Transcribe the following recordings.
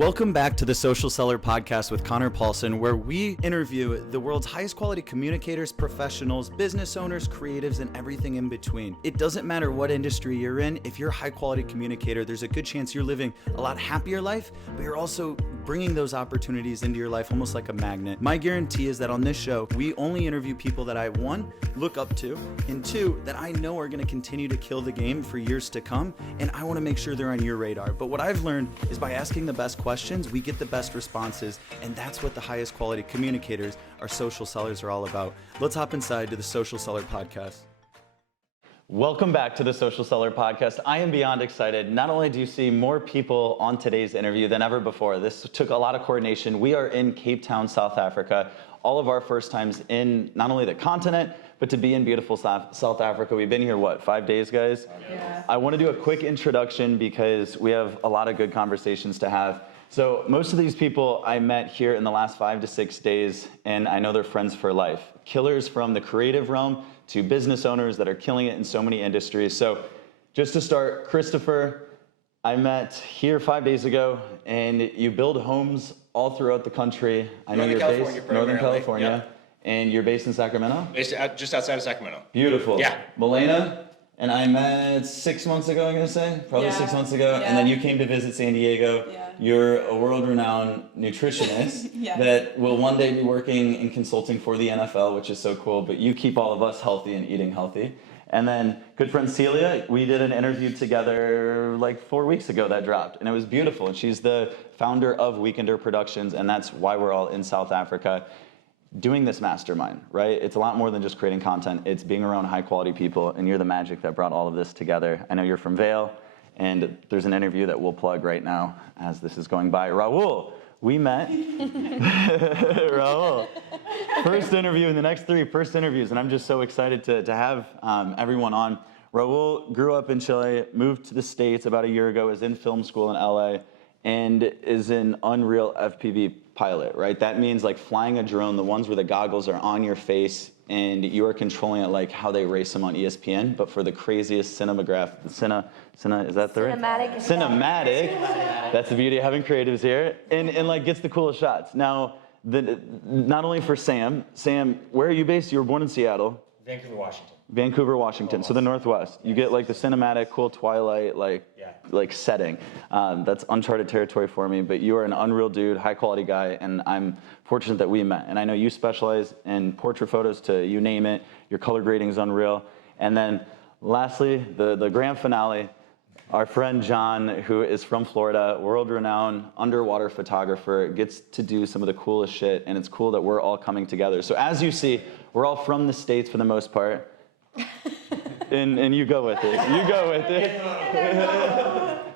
Welcome back to the Social Seller Podcast with Conor Paulsen, where we interview the world's highest quality communicators, professionals, business owners, creatives, and everything in between. It doesn't matter what industry you're in. If you're a high quality communicator, there's a good chance you're living a lot happier life, but you're also bringing those opportunities into your life almost like a magnet. My guarantee is that on this show, we only interview people that I, one, look up to, and two, that I know are going to continue to kill the game for years to come, and I want to make sure they're on your radar. But what I've learned is by asking the best questions, we get the best responses, and that's what the highest quality communicators, our social sellers, are all about. Let's hop inside to the Social Seller Podcast. Welcome back to the Social Seller Podcast. I am beyond excited. Not only do you see more people on today's interview than ever before, this took a lot of coordination. We are in Cape Town, South Africa. All of our first times in not only the continent, but to be in beautiful South Africa. We've been here, what, 5 days, guys? Yeah. I want to do a quick introduction because we have a lot of good conversations to have. So most of these people I met here in the last 5 to 6 days, and I know they're friends for life. Killers from the creative realm to business owners that are killing it in so many industries. So just to start, Christopher, I met here 5 days ago, and you build homes all throughout the country. I know you're based Northern California, yep. And you're based in Sacramento? Based just outside of Sacramento. Beautiful. Yeah. Milena and I met 6 months ago, I'm gonna say, probably 6 months ago, and then you came to visit San Diego. Yeah. You're a world-renowned nutritionist that will one day be working in consulting for the NFL, which is so cool, but you keep all of us healthy and eating healthy. And then good friend Celia, we did an interview together like 4 weeks ago that dropped, and it was beautiful. And she's the founder of Weekender Productions, and that's why we're all in South Africa doing this mastermind, right? It's a lot more than just creating content. It's being around high quality people, and you're the magic that brought all of this together. I know you're from Vail, and there's an interview that we'll plug right now as this is going by. Raul, we met. Raul. First interview in the next three, first interviews, and I'm just so excited to have everyone on. Raul grew up in Chile, moved to the States about a year ago, is in film school in LA, and is an Unreal FPV pilot, right? That means like flying a drone, the ones where the goggles are on your face and you are controlling it like how they race them on ESPN, but for the craziest is that the right? Cinematic. That's the beauty of having creatives here, and like gets the coolest shots. Now, not only for Sam, where are you based? You were born in Seattle. Vancouver, Washington. So the Northwest. You get like the cinematic, cool twilight, like setting. That's uncharted territory for me, but you are an Unreal dude, high quality guy, and I'm fortunate that we met. And I know you specialize in portrait photos to you name it. Your color grading is unreal. And then lastly, the grand finale, our friend John, who is from Florida, world-renowned underwater photographer, gets to do some of the coolest shit, and it's cool that we're all coming together. So as you see, we're all from the States for the most part. And you go with it. You go with it.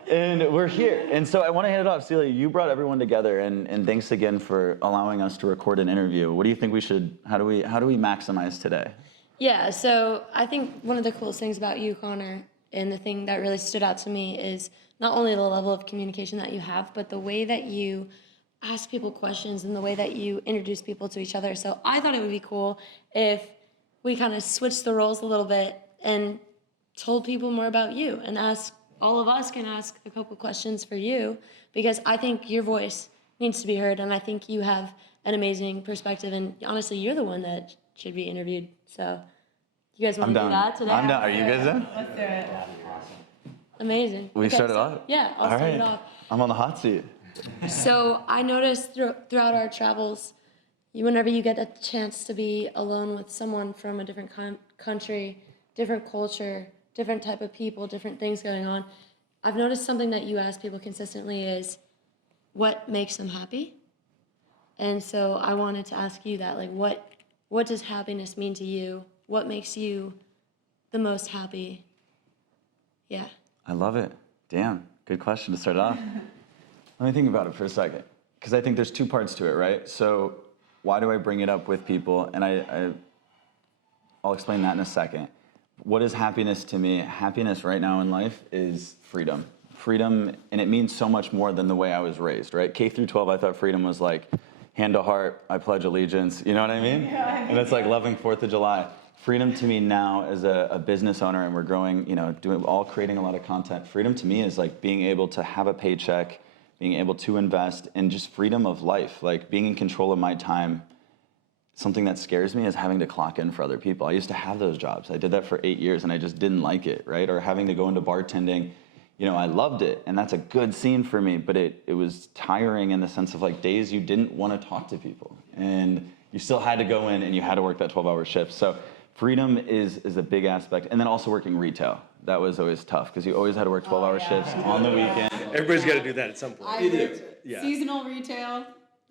And we're here. And so I want to hand it off. Celia, you brought everyone together, and thanks again for allowing us to record an interview. What do you think we should, how do we maximize today? Yeah, so I think one of the coolest things about you, Conor, and the thing that really stood out to me is not only the level of communication that you have, but the way that you ask people questions and the way that you introduce people to each other. So I thought it would be cool if we kind of switched the roles a little bit and told people more about you, and all of us can ask a couple questions for you, because I think your voice needs to be heard, and I think you have an amazing perspective, and honestly, you're the one that should be interviewed. So you guys want to do that today? I'm down. Are you guys done? Let's do it. Amazing. We start it off? Yeah, I'll start it off. I'm on the hot seat. So I noticed throughout our travels, whenever you get a chance to be alone with someone from a different country, different culture, different type of people, different things going on, I've noticed something that you ask people consistently is, what makes them happy? And so I wanted to ask you that, like, what does happiness mean to you? What makes you the most happy? Yeah. I love it. Damn, good question to start off. Let me think about it for a second, because I think there's two parts to it, right? So why do I bring it up with people? And I'll explain that in a second. What is happiness to me? Happiness right now in life is freedom. Freedom, and it means so much more than the way I was raised, right? K through 12, I thought freedom was like, hand to heart, I pledge allegiance, you know what I mean? Yeah. And it's like loving 4th of July. Freedom to me now as a business owner, and we're growing, creating a lot of content. Freedom to me is like being able to have a paycheck, being able to invest, and just freedom of life, like being in control of my time. Something that scares me is having to clock in for other people. I used to have those jobs. I did that for 8 years and I just didn't like it, right? Or having to go into bartending. You know, I loved it and that's a good scene for me, but it was tiring in the sense of like days you didn't want to talk to people and you still had to go in and you had to work that 12-hour shift. So freedom is a big aspect. And then also working retail. That was always tough because you always had to work 12-hour shifts on the weekend. Everybody's got to do that at some point. I do. Seasonal retail.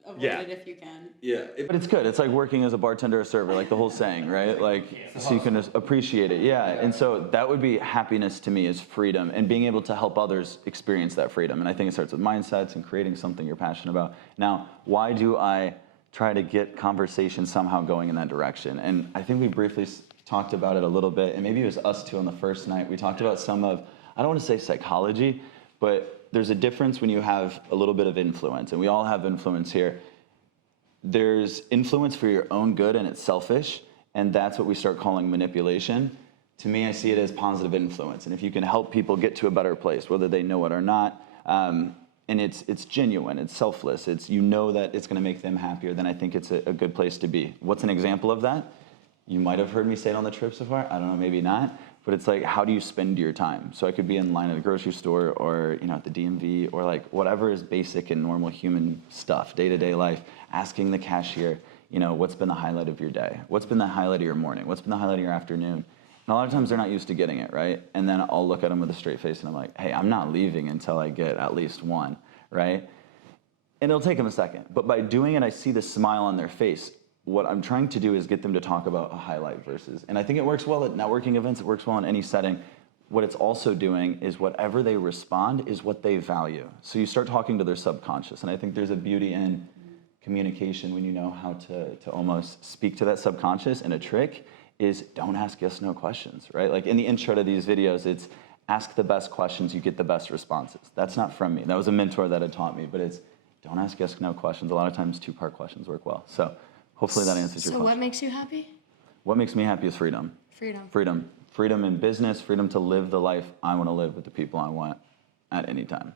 Avoid it if you can. Yeah, but it's good. It's like working as a bartender or server, like the whole saying, right? Like, so you can just appreciate it. Yeah, and so that would be happiness to me is freedom and being able to help others experience that freedom. And I think it starts with mindsets and creating something you're passionate about. Now, why do I try to get conversation somehow going in that direction? And I think we briefly talked about it a little bit, and maybe it was us two on the first night. We talked about some of, I don't want to say psychology, but there's a difference when you have a little bit of influence, and we all have influence here. There's influence for your own good, and it's selfish, and that's what we start calling manipulation. To me, I see it as positive influence, and if you can help people get to a better place, whether they know it or not, and it's genuine, it's selfless, you know that it's going to make them happier, then I think it's a good place to be. What's an example of that? You might have heard me say it on the trip so far. I don't know, maybe not. But it's like, how do you spend your time? So I could be in line at a grocery store or, you know, at the DMV or like whatever is basic and normal human stuff, day-to-day life, asking the cashier, you know, what's been the highlight of your day? What's been the highlight of your morning? What's been the highlight of your afternoon? And a lot of times they're not used to getting it, right? And then I'll look at them with a straight face and I'm like, hey, I'm not leaving until I get at least one, right? And it'll take them a second. But by doing it, I see the smile on their face. What I'm trying to do is get them to talk about a highlight versus, and I think it works well at networking events, it works well in any setting. What it's also doing is whatever they respond is what they value. So you start talking to their subconscious, and I think there's a beauty in communication when you know how to almost speak to that subconscious, and a trick is don't ask yes, no questions, right? Like in the intro to these videos, it's ask the best questions, you get the best responses. That's not from me, that was a mentor that had taught me, but it's don't ask yes, no questions. A lot of times two-part questions work well. So hopefully that answers your question. So what makes you happy? What makes me happy is freedom. Freedom. Freedom in business, freedom to live the life I want to live with the people I want at any time.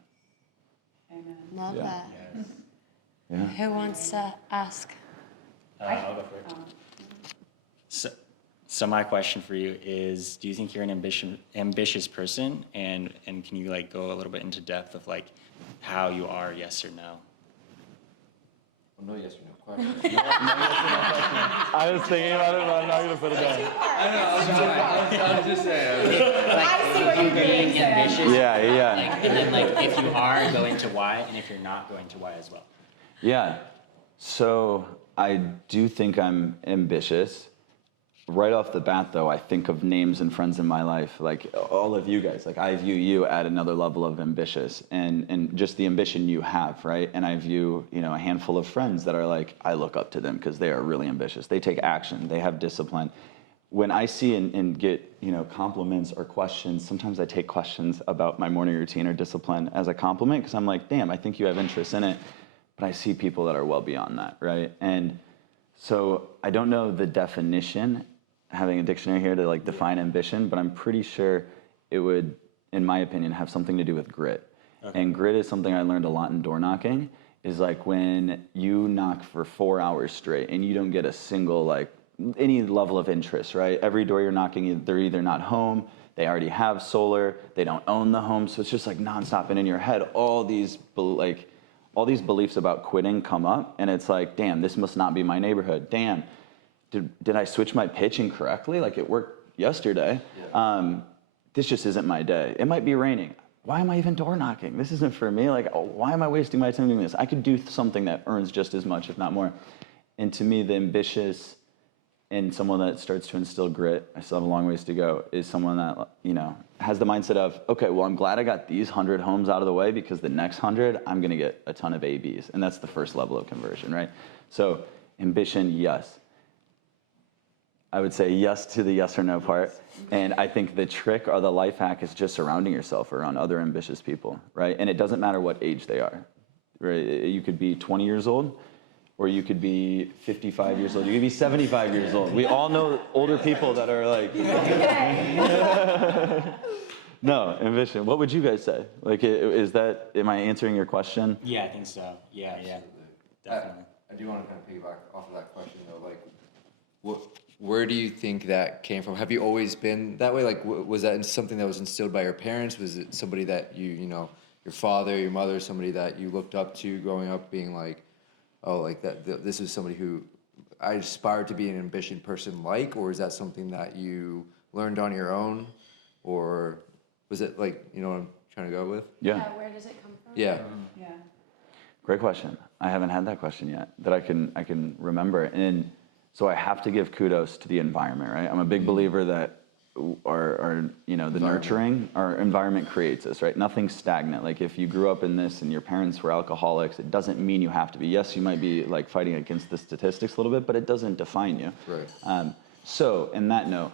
Amen. Love that. Yes. Yeah. Who wants to ask? I'll go for it. So my question for you is, do you think you're an ambitious person? And can you like go a little bit into depth of like how you are, yes or no? Well, no yes or no question. I was thinking about it, but I'm not going to put it down. I was just saying. I see what you're doing, Sam. Ambitious? Yeah. Like, and then like if you are, go into why, and if you're not, go into why as well. Yeah. So I do think I'm ambitious. Right off the bat, though, I think of names and friends in my life, like all of you guys. Like I view you at another level of ambitious, and just the ambition you have, right? And I view, you know, a handful of friends that are like, I look up to them because they are really ambitious. They take action. They have discipline. When I see and get, you know, compliments or questions, sometimes I take questions about my morning routine or discipline as a compliment because I'm like, damn, I think you have interest in it. But I see people that are well beyond that, right? And so I don't know the definition, having a dictionary here to like define ambition, but I'm pretty sure it would, in my opinion, have something to do with grit. Okay. And grit is something I learned a lot in door knocking, is like when you knock for 4 hours straight and you don't get a single, like any level of interest, right? Every door you're knocking, they're either not home, they already have solar, they don't own the home, so it's just like nonstop. And in your head, all these beliefs about quitting come up, and it's like, damn, this must not be my neighborhood. Damn, did I switch my pitch incorrectly? Like it worked yesterday. Yeah. This just isn't my day. It might be raining. Why am I even door knocking? This isn't for me. Like, why am I wasting my time doing this? I could do something that earns just as much, if not more. And to me, the ambitious and someone that starts to instill grit, I still have a long ways to go, is someone that, you know, has the mindset of, okay, well, I'm glad I got these 100 homes out of the way because the next 100, I'm going to get a ton of ABs. And that's the first level of conversion, right? So ambition, yes. I would say yes to the yes or no part. And I think the trick or the life hack is just surrounding yourself around other ambitious people, right? And it doesn't matter what age they are, right? You could be 20 years old, or you could be 55 years old. You could be 75 years old. We all know older people that are like, No, ambition. What would you guys say? Like, is that, am I answering your question? Yeah, I think so. Yeah, definitely. I do want to kind of piggyback off of that question though. Like, where do you think that came from? Have you always been that way? Like, was that something that was instilled by your parents? Was it somebody that you know, your father, your mother, somebody that you looked up to growing up, being like, oh, like that, this is somebody who I aspired to be an ambitious person like, or is that something that you learned on your own? Or was it like, you know what I'm trying to go with? Yeah. Where does it come from? Yeah. Yeah. Great question. I haven't had that question yet that I can remember. And so I have to give kudos to the environment, right? I'm a big believer that our you know, the nurturing, our environment creates us, right? Nothing's stagnant. Like if you grew up in this and your parents were alcoholics, it doesn't mean you have to be. Yes, you might be like fighting against the statistics a little bit, but it doesn't define you. Right. So in that note,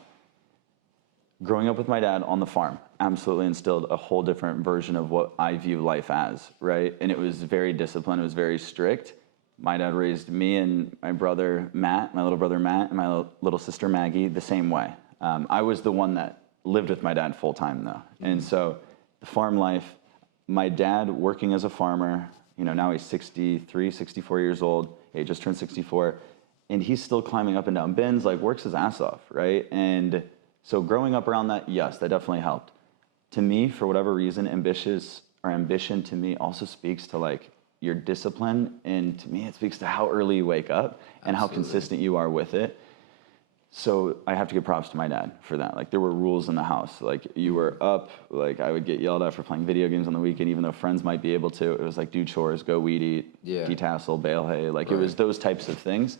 growing up with my dad on the farm absolutely instilled a whole different version of what I view life as, right? And it was very disciplined, it was very strict. My dad raised me and my brother Matt, my little brother Matt, and my little sister Maggie the same way. I was the one that lived with my dad full time though. And so the farm life, my dad working as a farmer, you know, now he's 63, 64 years old. He just turned 64. And he's still climbing up and down bins, like works his ass off, right? And so growing up around that, yes, that definitely helped. To me, for whatever reason, ambition to me also speaks to like your discipline. And to me, it speaks to how early you wake up and how consistent you are with it. So I have to give props to my dad for that. Like there were rules in the house. Like you were up, like I would get yelled at for playing video games on the weekend, even though friends might be able to. It was like do chores, go weed eat, detassel, bale hay. Like it was those types of things.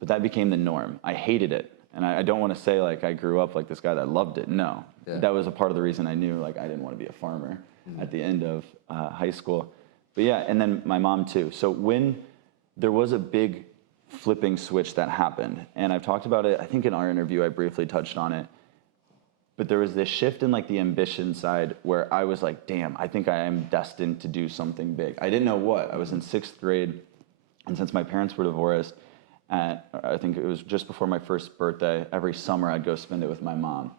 But that became the norm. I hated it. And I don't want to say like I grew up like this guy that loved it. No, that was a part of the reason I knew like I didn't want to be a farmer at the end of high school. But yeah, and then my mom too. So when there was a big flipping switch that happened, and I've talked about it, I think in our interview I briefly touched on it, but there was this shift in like the ambition side where I was like, damn, I think I am destined to do something big. I didn't know what. I was in 6th grade, and since my parents were divorced, I think it was just before my first birthday, every summer I'd go spend it with my mom.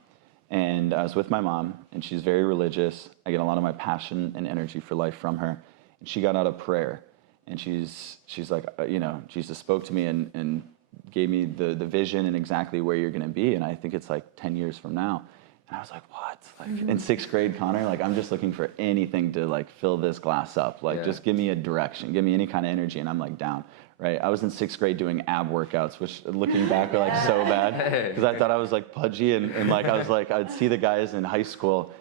And I was with my mom, and she's very religious. I get a lot of my passion and energy for life from her. And she got out of prayer. And she's like, you know, Jesus spoke to me and gave me the vision and exactly where you're going to be. And I think it's like 10 years from now. And I was like, what? Like in 6th grade, Connor, like I'm just looking for anything to like fill this glass up. Like just give me a direction, give me any kind of energy. And I'm like down, right? I was in 6th grade doing ab workouts, which looking back are like so bad because I thought I was like pudgy and like I was like, I'd see the guys in high school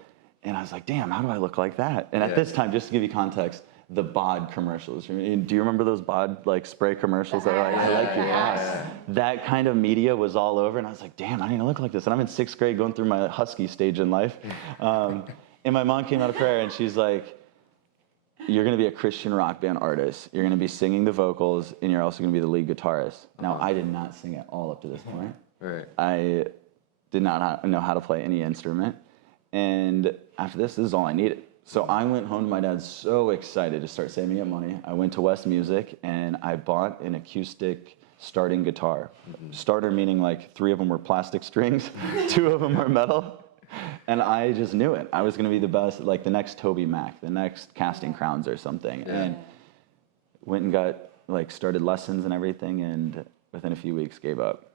and I was like, damn, how do I look like that? And at this time, just to give you context, the bod commercials. Do you remember those bod like spray commercials that are like, I like your ass? That kind of media was all over, and I was like, damn, I need to look like this. And I'm in 6th grade going through my husky stage in life. And my mom came out of prayer, and she's like, you're going to be a Christian rock band artist. You're going to be singing the vocals, and you're also going to be the lead guitarist. Now, I did not sing at all up to this point. Right. I did not know how to play any instrument. And after this is all I needed. So I went home to my dad so excited to start saving up money. I went to West Music and I bought an acoustic starting guitar. Starter meaning like 3 of them were plastic strings, 2 of them were metal. And I just knew it. I was gonna be the best, like the next Toby Mac, the next Casting Crowns or something. And went and got like started lessons and everything, and within a few weeks gave up.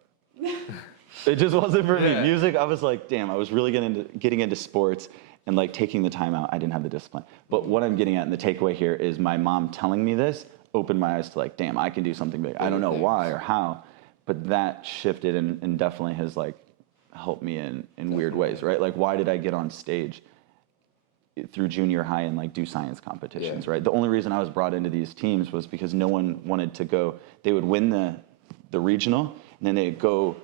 It just wasn't for me. Music, I was like, damn, I was really getting into sports. And like taking the time out, I didn't have the discipline. But what I'm getting at, and the takeaway here is my mom telling me this opened my eyes to like, damn, I can do something big. I don't know why or how, but that shifted and definitely has like helped me in weird ways, right? Like why did I get on stage through junior high and like do science competitions, right? The only reason I was brought into these teams was because no one wanted to go. They would win the regional, and then they'd go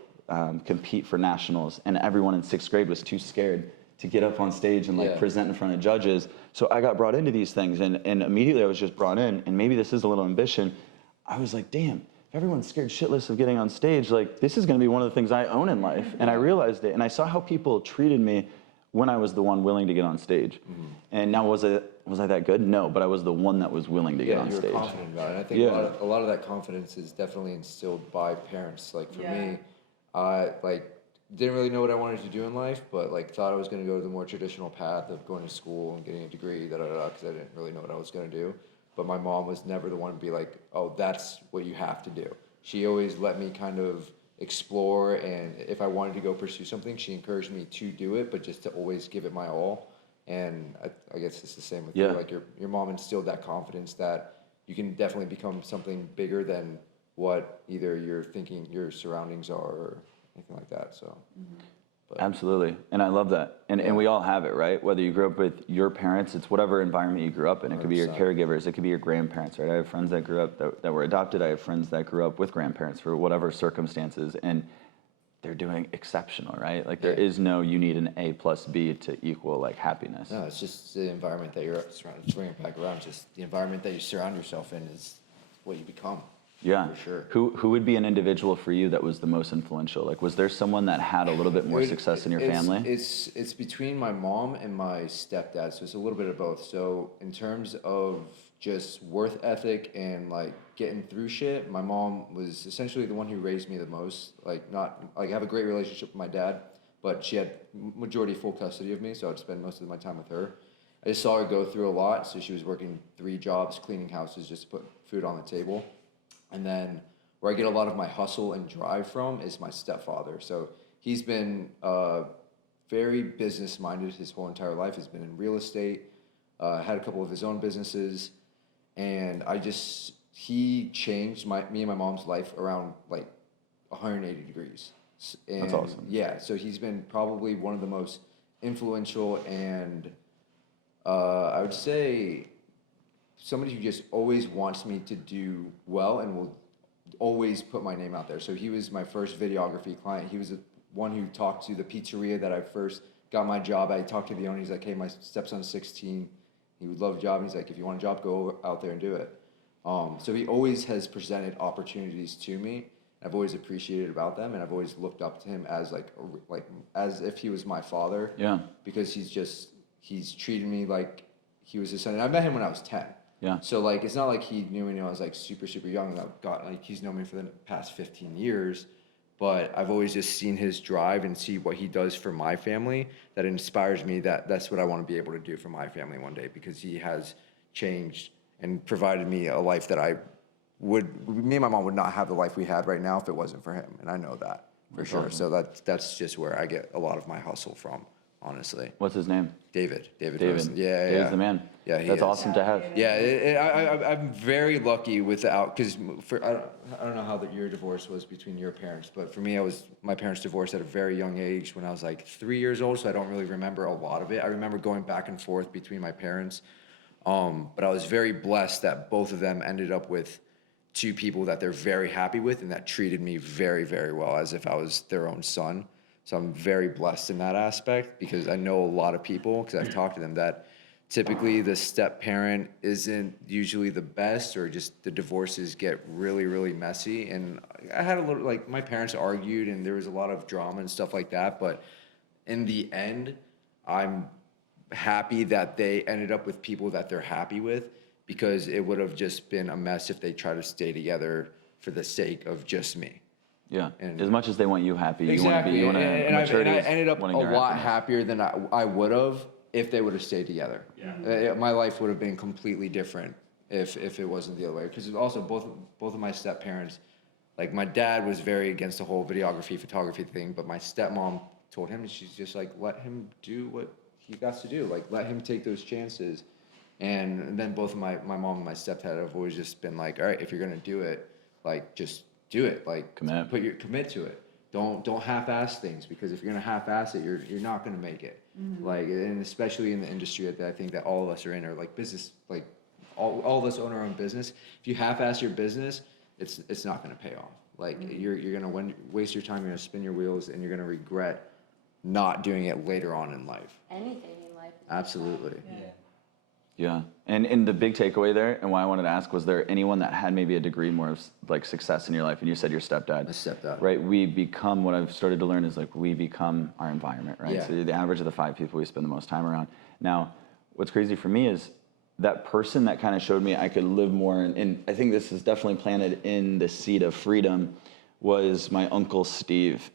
compete for nationals, and everyone in 6th grade was too scared to get up on stage and like present in front of judges. So I got brought into these things, and immediately I was just brought in, and maybe this is a little ambition. I was like, damn, if everyone's scared shitless of getting on stage, like this is gonna be one of the things I own in life. And I realized it, and I saw how people treated me when I was the one willing to get on stage. And now was I that good? No, but I was the one that was willing to get on stage. You were confident about it. And I think a lot of that confidence is definitely instilled by parents. Like for me, like didn't really know what I wanted to do in life, but like thought I was going to go the more traditional path of going to school and getting a degree, because I didn't really know what I was going to do. But my mom was never the one to be like, oh, that's what you have to do. She always let me kind of explore, and if I wanted to go pursue something, she encouraged me to do it, but just to always give it my all. And I guess it's the same with you. Like your mom instilled that confidence that you can definitely become something bigger than what either you're thinking your surroundings are or anything like that. So Absolutely. And I love that. And we all have it, right? Whether you grew up with your parents, it's whatever environment you grew up in. It could be your caregivers, it could be your grandparents, right? I have friends that grew up that were adopted. I have friends that grew up with grandparents for whatever circumstances, and they're doing exceptional, right? Like there is no, you need an A plus B to equal like happiness. no, it's just the environment that you're surrounded. Just bring it back around. Just the environment that you surround yourself in is what you become. Yeah. For sure. Who would be an individual for you that was the most influential? Like, was there someone that had a little bit more success in your family? It's between my mom and my stepdad, so it's a little bit of both. So in terms of just worth ethic and like getting through shit, my mom was essentially the one who raised me the most. Like not like I have a great relationship with my dad, but she had majority full custody of me, so I'd spend most of my time with her. I just saw her go through a lot, so she was working 3 jobs, cleaning houses just to put food on the table. And then where I get a lot of my hustle and drive from is my stepfather. So he's been very business-minded his whole entire life. He's been in real estate, had a couple of his own businesses, and he changed me and my mom's life around like 180 degrees. And that's awesome. Yeah, so he's been probably one of the most influential and I would say somebody who just always wants me to do well and will always put my name out there. So he was my first videography client. He was the one who talked to the pizzeria that I first got my job at. He talked to the owner. He's like, hey, my stepson's 16. He would love a job. And he's like, if you want a job, go out there and do it. So he always has presented opportunities to me. I've always appreciated about them, and I've always looked up to him as like as if he was my father. Yeah. Because he's treated me like he was his son. And I met him when I was 10. Yeah. So like it's not like he knew me when I was like super young. Like he's known me for the past 15 years, but I've always just seen his drive and see what he does for my family. That inspires me. That's what I want to be able to do for my family one day, because he has changed and provided me a life that me and my mom would not have the life we had right now if it wasn't for him, and I know that for sure. So that's just where I get a lot of my hustle from, honestly. What's his name? David. David. Yeah. David's the man. Yeah, that's awesome to have. Yeah, I'm very lucky without, because I don't know how your divorce was between your parents, but for me, my parents divorced at a very young age when I was like 3 years old, so I don't really remember a lot of it. I remember going back and forth between my parents, but I was very blessed that both of them ended up with 2 people that they're very happy with and that treated me very, very well, as if I was their own son. So I'm very blessed in that aspect, because I know a lot of people, because I've talked to them, that typically the step parent isn't usually the best, or just the divorces get really, really messy. And I had a little, like, my parents argued and there was a lot of drama and stuff like that. But in the end, I'm happy that they ended up with people that they're happy with, because it would have just been a mess if they tried to stay together for the sake of just me. Yeah. And as much as they want you happy, exactly. you want to and I ended up a wanting their lot happiness. happier than I would have if they would have stayed together. Yeah. My life would have been completely different if it wasn't the other way. Because also both of my step parents, like my dad was very against the whole videography, photography thing, but my stepmom told him, she's just like, let him do what he got to do. Like, let him take those chances. And then both of my mom and my stepdad have always just been like, all right, if you're gonna do it, like, just do it. Like, commit to it. Don't half-ass things, because if you're gonna half-ass it, you're not gonna make it. Mm-hmm. Like, and especially in the industry that I think that all of us are in, or like business, like all of us own our own business. If you half-ass your business, it's not gonna pay off. Like, you're gonna waste your time, you're gonna spin your wheels, and you're gonna regret not doing it later on in life. Anything in life. Absolutely. Yeah. And the big takeaway there, and why I wanted to ask, was there anyone that had maybe a degree more of like success in your life? And you said your stepdad. My stepdad. Right. We become, what I've started to learn is like we become our environment, right? Yeah. So the average of the 5 people we spend the most time around. Now, what's crazy for me is that person that kind of showed me I could live more, and I think this is definitely planted in the seed of freedom, was my uncle Steve.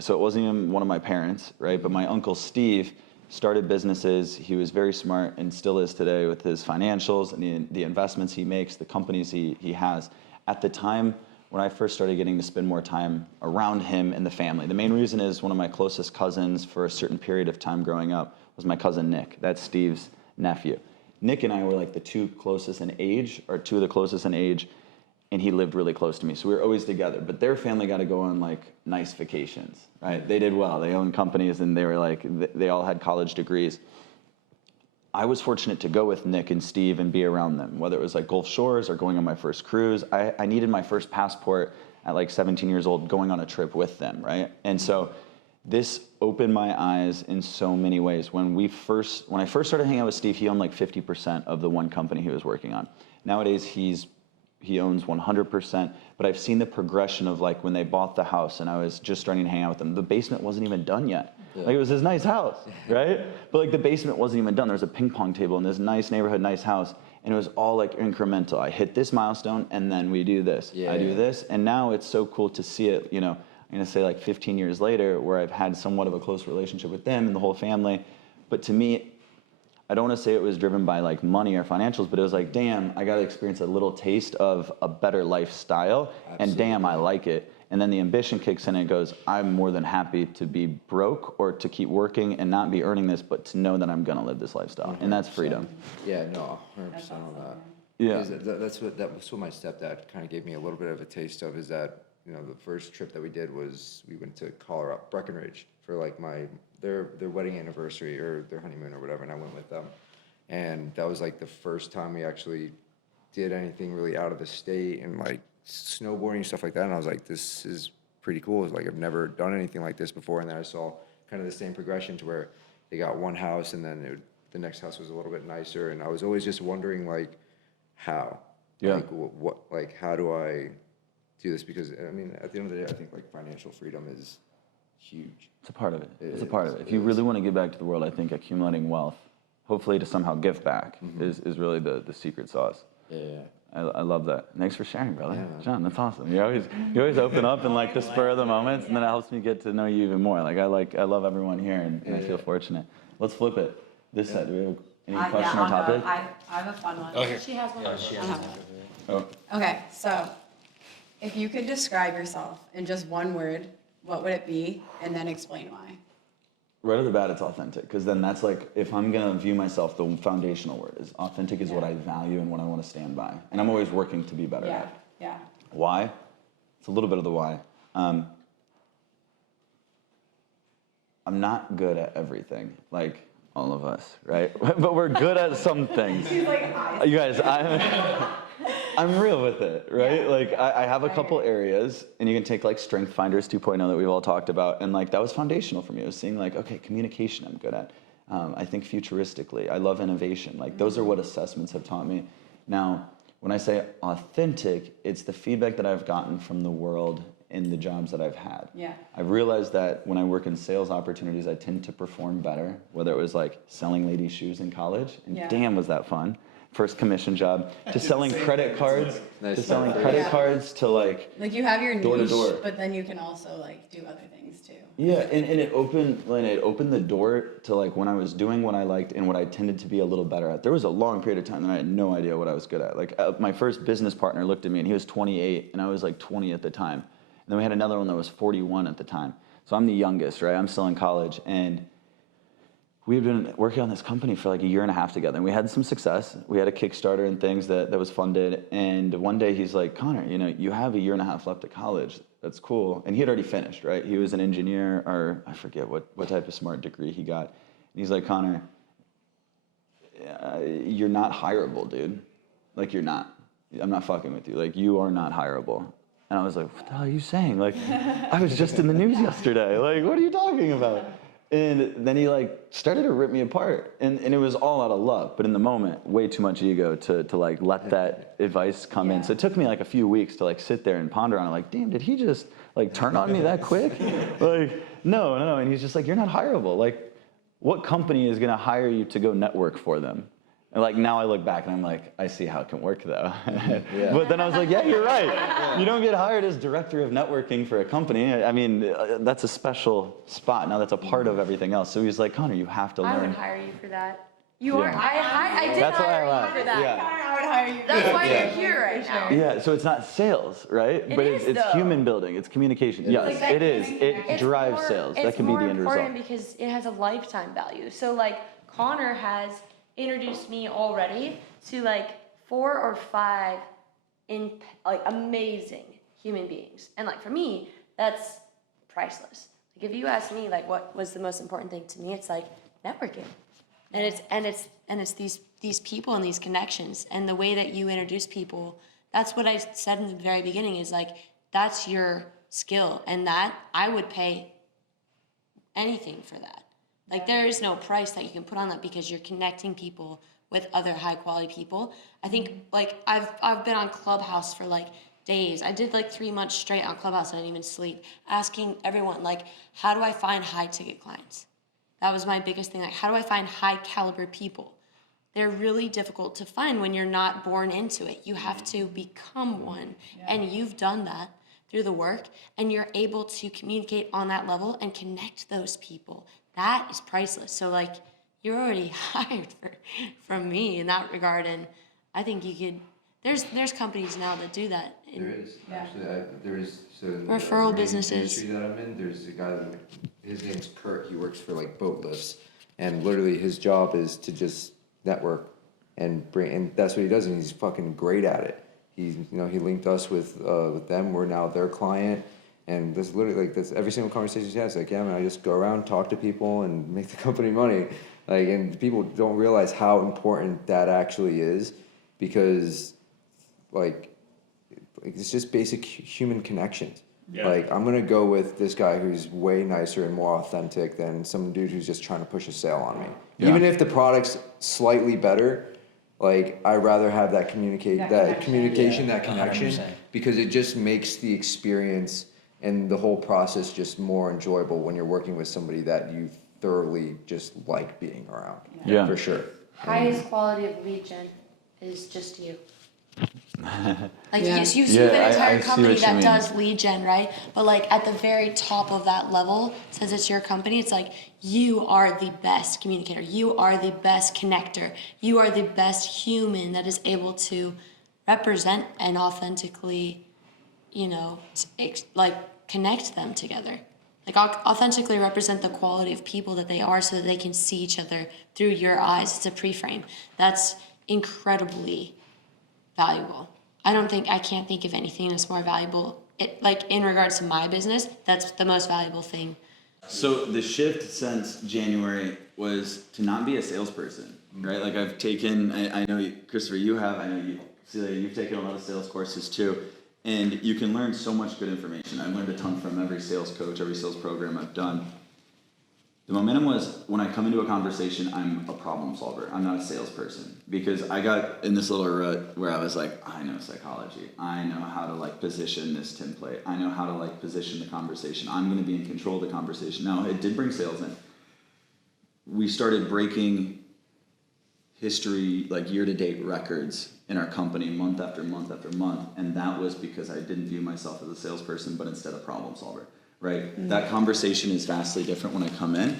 So it wasn't even one of my parents, right? But my uncle Steve started businesses. He was very smart and still is today with his financials and the investments he makes, the companies he has. At the time when I first started getting to spend more time around him and the family, the main reason is one of my closest cousins for a certain period of time growing up was my cousin Nick. That's Steve's nephew. Nick and I were like the two of the closest in age, and he lived really close to me. So we were always together. But their family got to go on like nice vacations, right? They did well. They owned companies and they were like, they all had college degrees. I was fortunate to go with Nick and Steve and be around them, whether it was like Gulf Shores or going on my first cruise. I needed my first passport at like 17 years old going on a trip with them, right? And so this opened my eyes in so many ways. When I first started hanging out with Steve, he owned like 50% of the one company he was working on. Nowadays, he owns 100%, but I've seen the progression of like when they bought the house and I was just starting to hang out with them, the basement wasn't even done yet. Yeah. Like it was this nice house, right? But like the basement wasn't even done. There was a ping pong table in this nice neighborhood, nice house, and it was all like incremental. I hit this milestone and then we do this. Yeah. I do this, and now it's so cool to see it, I'm gonna say like 15 years later where I've had somewhat of a close relationship with them and the whole family. But to me, I don't want to say it was driven by like money or financials, but it was like, damn, I got to experience a little taste of a better lifestyle. Absolutely. And damn, I like it. And then the ambition kicks in and it goes, I'm more than happy to be broke or to keep working and not be earning this, but to know that I'm going to live this lifestyle. 100%. And that's freedom. Yeah, no, 100% on that. Yeah. That's what my stepdad kind of gave me a little bit of a taste of, is that, the first trip that we did was we went to Colorado, Breckenridge, for like their wedding anniversary or their honeymoon or whatever, and I went with them. And that was like the first time we actually did anything really out of the state and like snowboarding and stuff like that. And I was like, this is pretty cool. It's like I've never done anything like this before. And then I saw kind of the same progression to where they got one house and then the next house was a little bit nicer. And I was always just wondering like how, like how do I do this? Because I mean, at the end of the day, I think like financial freedom is huge. It's a part of it. It's a part of it. If you really want to give back to the world, I think accumulating wealth, hopefully to somehow give back, is really the secret sauce. Yeah. I love that. Thanks for sharing, brother. Yeah. John, that's awesome. You always open up in like the spur of the moments, and then it helps me get to know you even more. I love everyone here, and I feel fortunate. Let's flip it. This side. Do we have any question or topic? I have a fun one. Oh, here. She has one. Oh. Okay, so if you could describe yourself in just one word, what would it be? And then explain why. Right off the bat, it's authentic, because then that's like, if I'm going to view myself, the foundational word is authentic is what I value and what I want to stand by. And I'm always working to be better at it. Yeah. Why? It's a little bit of the why. I'm not good at everything, like all of us, right? But we're good at some things. She's like, You guys, I'm real with it, right? Yeah. Like I have a couple areas, and you can take like Strength Finders 2.0 that we've all talked about, and like that was foundational for me. It was seeing like, okay, communication I'm good at. I think futuristically. I love innovation. Like those are what assessments have taught me. Now, when I say authentic, it's the feedback that I've gotten from the world in the jobs that I've had. Yeah. I've realized that when I work in sales opportunities, I tend to perform better, whether it was like selling ladies' shoes in college, and damn was that fun. First commission job, to selling credit cards, cards to like you have your door niche, to door. but then you can also like do other things too. Yeah, and it opened the door to like when I was doing what I liked and what I tended to be a little better at. There was a long period of time that I had no idea what I was good at. Like my first business partner looked at me and he was 28 and I was like 20 at the time. And then we had another one that was 41 at the time. So I'm the youngest, right? I'm still in college, and we had been working on this company for like a year and a half together, and we had some success. We had a Kickstarter and things that was funded, and one day he's like, Connor, you have a year and a half left of college. That's cool. And he had already finished, right? He was an engineer, or I forget what type of smart degree he got. And he's like, Connor, you're not hireable, dude. Like, you're not. I'm not fucking with you. Like, you are not hireable. And I was like, what the hell are you saying? Like, I was just in the news yesterday. Like, what are you talking about? And then he like started to rip me apart, and it was all out of love, but in the moment, way too much ego to like let that advice come in. So it took me like a few weeks to like sit there and ponder on it, like, damn, did he just like turn on me that quick? Like, no. And he's just like, you're not hireable. Like, what company is gonna hire you to go network for them? And like now I look back and I'm like, I see how it can work though. But then I was like, yeah, you're right. You don't get hired as director of networking for a company. I mean, that's a special spot. Now that's a part of everything else. So he's like, Conor, you have to I would learn. hire you for that. Yeah. I did That's why hire I you laughed. for that. Yeah. I would hire you. That's why Yeah. you're here right now. Yeah, so it's not sales, right? But is, it's though. human building, it's communication. Yes, Like, it is. It It's drives more- sales. That it's can be more the end important result. because it has a lifetime value. So like Conor has introduced me already to like 4 or 5 like amazing human beings, and like for me, that's priceless. Like if you ask me like what was the most important thing to me, it's like networking, and it's these people and these connections and the way that you introduce people. That's what I said in the very beginning is like that's your skill, and that I would pay anything for that. Like there is no price that you can put on that because you're connecting people with other high quality people. I think like I've been on Clubhouse for like days. I did like 3 months straight on Clubhouse. I didn't even sleep, asking everyone like, how do I find high ticket clients? That was my biggest thing. Like, how do I find high caliber people? They're really difficult to find when you're not born into it. You have to become one, and you've done that through the work, and you're able to communicate on that level and connect those people. That is priceless. So like you're already hired from me in that regard, and I think you could. There's companies now that do that. There is actually. There is Referral businesses. Industry that I'm in. There's a guy that his name's Kurt. He works for like boat lifts, and literally his job is to just network and bring. And that's what he does, and he's fucking great at it. He he linked us with them. We're now their client. And that's literally like that's every single conversation he has. Like, yeah, man, I just go around, talk to people, and make the company money. Like, and people don't realize how important that actually is, because, like it's just basic human connections. Yeah. Like, I'm gonna go with this guy who's way nicer and more authentic than some dude who's just trying to push a sale on me. Yeah. Even if the product's slightly better, like I'd rather have that communication, that connection, 100%. because it just makes the experience and the whole process just more enjoyable when you're working with somebody that you thoroughly just like being around. Yeah. For sure. Highest quality of lead gen is just you. Like Yeah. you see Yeah, an I entire see company what you that mean. does lead gen, right? But like at the very top of that level, since it's your company, it's like you are the best communicator. You are the best connector. You are the best human that is able to represent and authentically, like connect them together. Like authentically represent the quality of people that they are so that they can see each other through your eyes. It's a pre-frame. That's incredibly valuable. I can't think of anything that's more valuable. Like in regards to my business, that's the most valuable thing. So the shift since January was to not be a salesperson, right? Like I've taken, I know Christopher, you have, I know you, Celia, you've taken a lot of sales courses too. And you can learn so much good information. I've learned a ton from every sales coach, every sales program I've done. The momentum was when I come into a conversation, I'm a problem solver. I'm not a salesperson, because I got in this little rut where I was like, I know psychology. I know how to like position this template. I know how to like position the conversation. I'm going to be in control of the conversation. Now, it did bring sales in. We started breaking history, like year-to-date records in our company month after month after month, and that was because I didn't view myself as a salesperson, but instead a problem solver, right? Mm-hmm. That conversation is vastly different when I come in.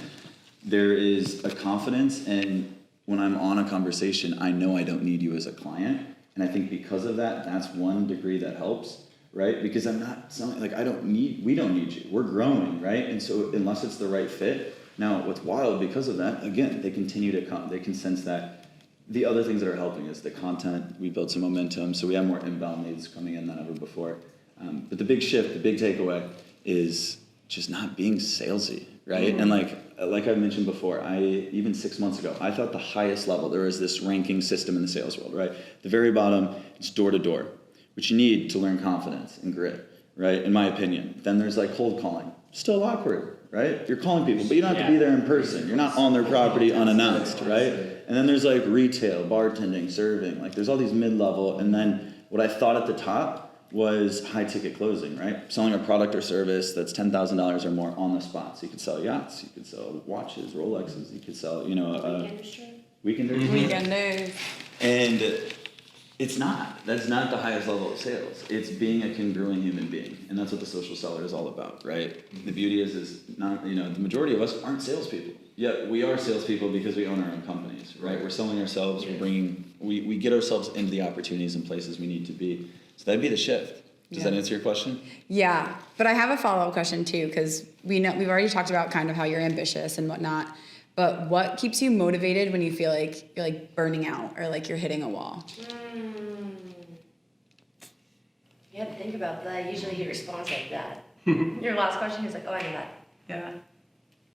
There is a confidence, and when I'm on a conversation, I know I don't need you as a client, and I think because of that, that's one degree that helps, right? Because I'm not selling, like we don't need you, we're growing, right? And so unless it's the right fit, now what's wild because of that, again, they continue to come, they can sense that. The other things that are helping is the content. We built some momentum, so we have more inbound leads coming in than ever before. But the big shift, the big takeaway is just not being salesy, right? Mm-hmm. And like I mentioned before, even 6 months ago, I thought the highest level, there was this ranking system in the sales world, right? The very bottom, it's door to door, which you need to learn confidence and grit, right? In my opinion. Then there's like cold calling, still awkward, right? You're calling people, but you don't have to be there in person. You're not on their property unannounced, right? And then there's like retail, bartending, serving, like there's all these mid-level, and then what I thought at the top was high ticket closing, right? Selling a product or service that's $10,000 or more on the spot. So you could sell yachts, you could sell watches, Rolexes, you could sell, Industry? Weekenders. Weekenders. And it's not. That's not the highest level of sales. It's being a congruent human being, and that's what the social seller is all about, right? The beauty is not, the majority of us aren't salespeople. Yet we are salespeople because we own our own companies, right? We're selling ourselves. We're bringing. We get ourselves into the opportunities and places we need to be. So that'd be the shift. Does that answer your question? Yeah, but I have a follow-up question too, because we've already talked about kind of how you're ambitious and whatnot. But what keeps you motivated when you feel like you're like burning out or like you're hitting a wall? You had to think about that. Usually he responds like that. Your last question, he was like, oh, I know that. Yeah.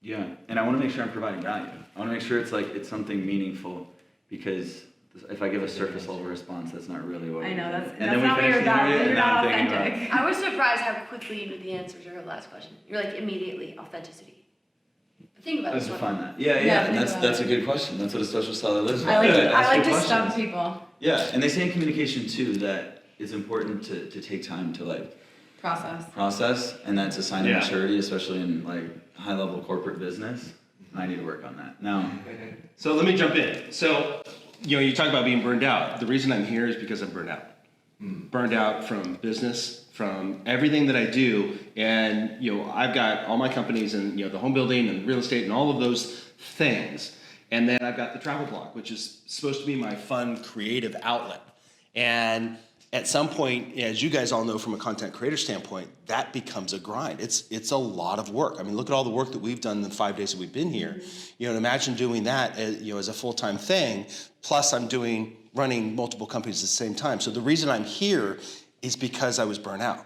Yeah, and I want to make sure I'm providing value. I want to make sure it's something meaningful, because if I give a surface level response, that's not really what. I know, that's and then we not what finish you're the about. interview, You're and then not I'm thinking about- authentic. I was surprised how quickly you knew the answer to her last question. You're like, immediately, authenticity. But think about Let's this one. define that. Yeah, Yeah, and think that's about a good question. That's what a social seller lives by. I like Yeah, to, ask I like good to stub questions. people. Yeah, and they say in communication too that it's important to take time to like process, and that's a sign of maturity, especially in like high level corporate business. And I need to work on that. Now, So let me jump in. So, you talk about being burned out. The reason I'm here is because I'm burned out. Burned out from business, from everything that I do. And, I've got all my companies and, the home building and real estate and all of those things. And then I've got the travel blog, which is supposed to be my fun, creative outlet. And at some point, as you guys all know from a content creator standpoint, that becomes a grind. It's a lot of work. I mean, look at all the work that we've done in the 5 days that we've been here. And imagine doing that as a full-time thing, plus I'm running multiple companies at the same time. So the reason I'm here is because I was burnt out.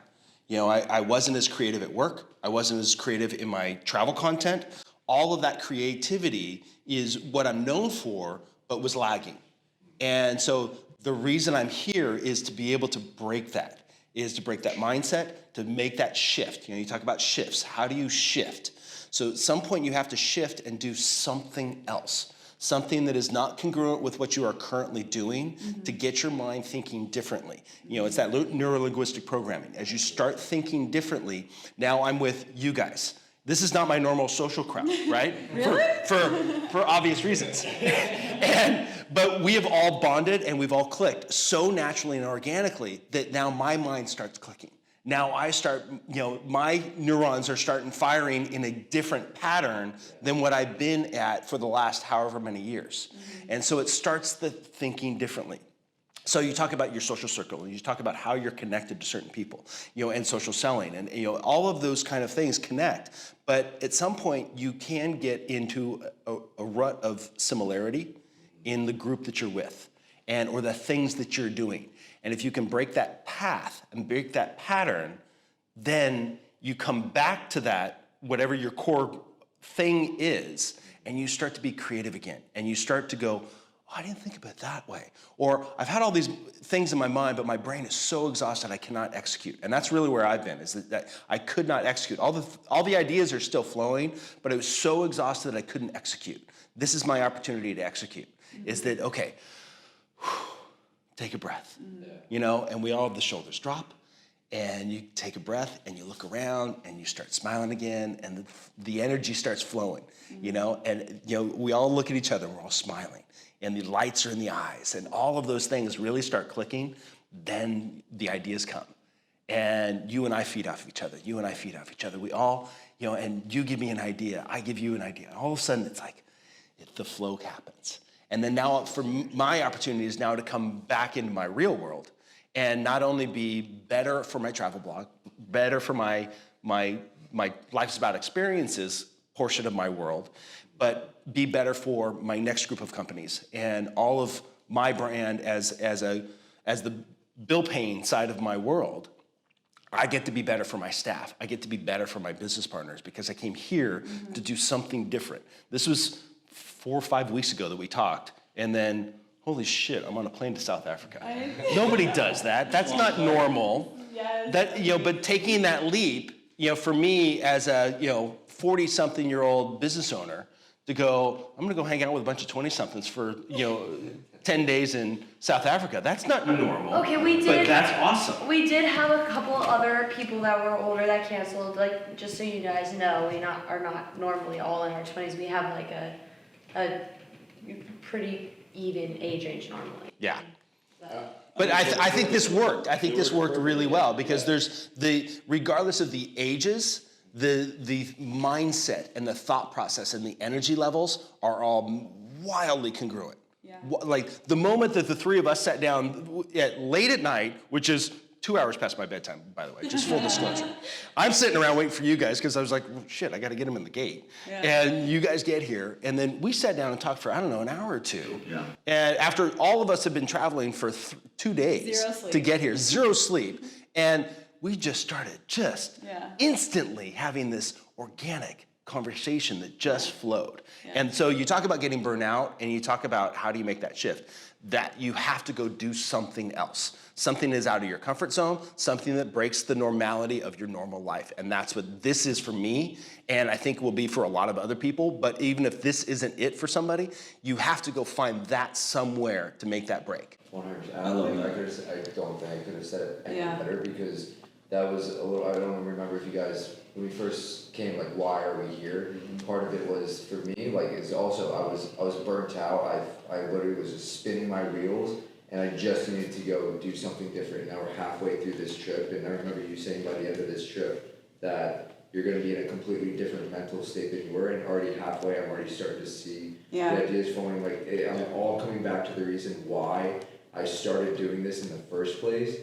I wasn't as creative at work. I wasn't as creative in my travel content. All of that creativity is what I'm known for, but was lagging. And so the reason I'm here is to be able to break that mindset, to make that shift. You talk about shifts. How do you shift? So at some point you have to shift and do something else, something that is not congruent with what you are currently doing, to get your mind thinking differently. It's that neuro-linguistic programming. As you start thinking differently, now I'm with you guys. This is not my normal social crowd, right? Really? For obvious reasons. But we have all bonded and we've all clicked so naturally and organically that now my mind starts clicking. Now I start, my neurons are starting firing in a different pattern than what I've been at for the last however many years. And so it starts the thinking differently. So you talk about your social circle, and you talk about how you're connected to certain people, and social selling, and all of those kind of things connect. But at some point, you can get into a rut of similarity in the group that you're with, or the things that you're doing. And if you can break that path and break that pattern, then you come back to that, whatever your core thing is, and you start to be creative again, and you start to go, oh, I didn't think about it that way. Or I've had all these things in my mind, but my brain is so exhausted I cannot execute. And that's really where I've been, is that I could not execute. All the ideas are still flowing, but I was so exhausted that I couldn't execute. This is my opportunity to execute, is that, okay, take a breath, and we all have the shoulders drop, and you take a breath, and you look around, and you start smiling again, and the energy starts flowing, and we all look at each other, and we're all smiling. And the lights are in the eyes, and all of those things really start clicking, then the ideas come. And you and I feed off each other. You and I feed off each other. We all, and you give me an idea, I give you an idea. All of a sudden, it's like the flow happens. And then now for my opportunity is now to come back into my real world and not only be better for my travel blog, better for my Life's About Experiences portion of my world, but be better for my next group of companies and all of my brand as the bill paying side of my world. I get to be better for my staff. I get to be better for my business partners because I came here to do something different. This was 4 or 5 weeks ago that we talked, and then holy shit, I'm on a plane to South Africa. Nobody does that. That's not normal. Yes. But taking that leap, for me as a 40-something-year-old business owner, to go, I'm gonna go hang out with a bunch of 20-somethings for 10 days in South Africa. That's not normal. Okay, we did. But that's awesome. We did have a couple other people that were older that canceled. Like, just so you guys know, we are not normally all in our 20s. We have like a pretty even age range normally. Yeah. But I think this worked. I think this worked really well because there's regardless of the ages, the mindset and the thought process and the energy levels are all wildly congruent. Yeah. Like the moment that the three of us sat down late at night, which is 2 hours past my bedtime, by the way, just full disclosure. I'm sitting around waiting for you guys because I was like, well, shit, I got to get him in the gate. Yeah. And you guys get here. And then we sat down and talked for, I don't know, an hour or two. Yeah. And after all of us had been traveling for 2 days to get here, 0 sleep. And we just started instantly having this organic conversation that just flowed. Yeah. And so you talk about getting burned out and you talk about how do you make that shift, that you have to go do something else. Something that is out of your comfort zone, something that breaks the normality of your normal life. And that's what this is for me, and I think will be for a lot of other people. But even if this isn't it for somebody, you have to go find that somewhere to make that break. 100%. I don't think I could have said it any better because that was a little, I don't remember if you guys, when we first came, like, why are we here? Part of it was, for me, like, is also, I was burnt out. I literally was just spinning my wheels. And I just needed to go do something different. Now we're halfway through this trip, and I remember you saying by the end of this trip that you're going to be in a completely different mental state than you were, and already halfway, I'm already starting to see the ideas forming. Like, I'm all coming back to the reason why I started doing this in the first place,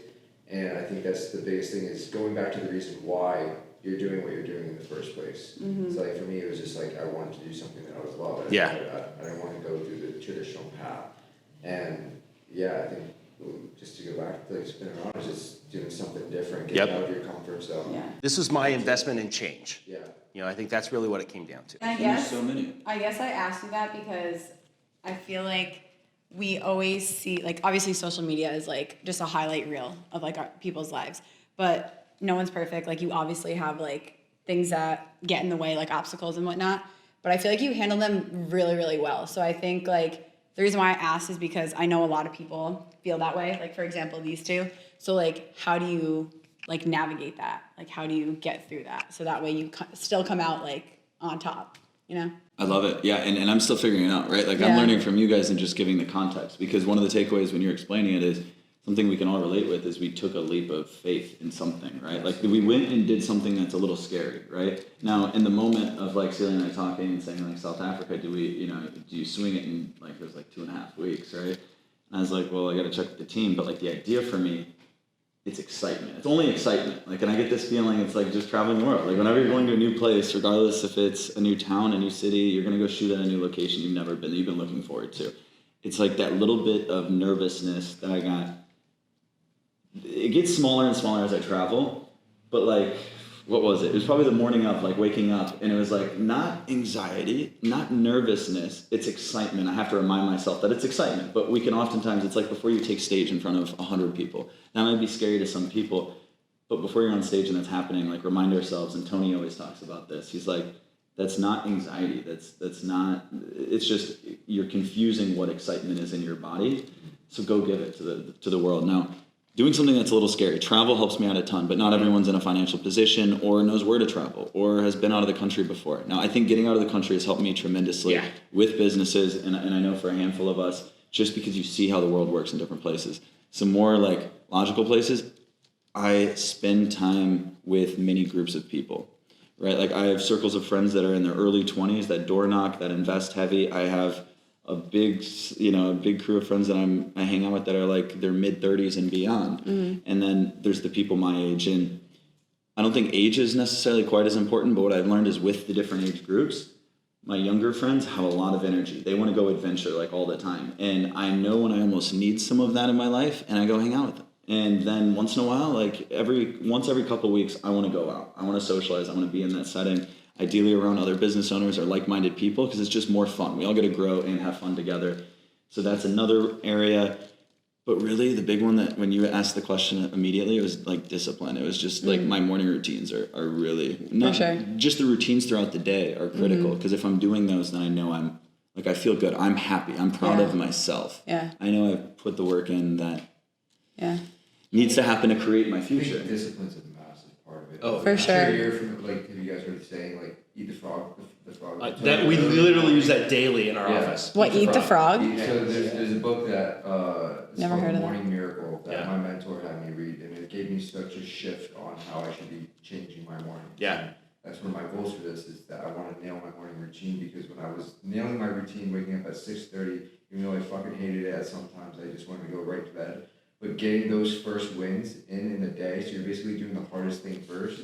and I think that's the biggest thing is going back to the reason why you're doing what you're doing in the first place. Mm-hmm. So, like, for me, it was just like I wanted to do something that I was loving. I didn't want to go through the traditional path, and I think just to go back to like spinning around is just doing something different, getting out of your comfort zone. Yeah. This is my investment in change. Yeah. You know, I think that's really what it came down to. And I guess I asked you that because I feel like we always see, like, obviously social media is like just a highlight reel of like our people's lives, but no one's perfect. Like, you obviously have like things that get in the way, like obstacles and whatnot, but I feel like you handle them really, really well. So I think like the reason why I asked is because I know a lot of people feel that way. Like, for example, these two. So, like, how do you, like, navigate that? Like, how do you get through that? So that way you still come out, like, on top, you know? I love it. Yeah, and I'm still figuring it out, right? Like, I'm learning from you guys and just giving the context. Because one of the takeaways when you're explaining it is something we can all relate with is we took a leap of faith in something, right? Like, we went and did something that's a little scary, right? Now, in the moment of, like, Celia and I talking and saying, like, South Africa, do you swing it in, like, it was, like, 2.5 weeks, right? And I was like, well, I got to check with the team. But, like, the idea for me, it's excitement. It's only excitement. Like, and I get this feeling it's like just traveling the world. Like, whenever you're going to a new place, regardless if it's a new town, a new city, you're going to go shoot at a new location you've never been, that you've been looking forward to. It's like that little bit of nervousness that I got. It gets smaller and smaller as I travel, but like, what was it? It was probably the morning of, like, waking up, and it was like not anxiety, not nervousness, it's excitement. I have to remind myself that it's excitement, but we can oftentimes, it's like before you take stage in front of 100 people. That might be scary to some people, but before you're on stage and that's happening, like, remind ourselves, and Tony always talks about this, he's like, that's not anxiety, that's not, it's just, you're confusing what excitement is in your body, so go give it to the world. Now, doing something that's a little scary. Travel helps me out a ton, but not everyone's in a financial position or knows where to travel or has been out of the country before. Now, I think getting out of the country has helped me tremendously with businesses, and I know for a handful of us, just because you see how the world works in different places. Some more, like, logical places, I spend time with many groups of people, right? Like, I have circles of friends that are in their early 20s that door knock, that invest heavy. I have a big crew of friends that I hang out with that are like their mid 30s and beyond. Mm-hmm. And then there's the people my age, and I don't think age is necessarily quite as important, but what I've learned is with the different age groups, my younger friends have a lot of energy. They want to go adventure, like, all the time. And I know when I almost need some of that in my life, and I go hang out with them. And then once in a while, like once every couple of weeks, I want to go out. I want to socialize. I want to be in that setting. Ideally around other business owners or like-minded people, because it's just more fun. We all get to grow and have fun together. So that's another area. But really, the big one that when you asked the question immediately, it was like discipline. It was just like my morning routines are really not just the routines throughout the day are critical. Because if I'm doing those, then I know I'm like, I feel good. I'm happy. I'm proud of myself. Yeah. I know I've put the work in that needs to happen to create my future. Discipline's a massive part of it. Oh, for sure. You're from, like, have you guys heard saying, like, Eat the Frog. The frog. That we literally use that daily in our Yeah. office. What, Eat the Frog? So there's a book that it's Never called heard The of that. Morning Miracle that Yeah. my mentor had me read, and it gave me such a shift on how I should be changing my morning. Yeah. And that's one of my goals for this is that I want to nail my morning routine, because when I was nailing my routine, waking up at 6:30, even though I fucking hated it at sometimes, I just wanted to go right to bed. But getting those first wins in the day, so you're basically doing the hardest thing first,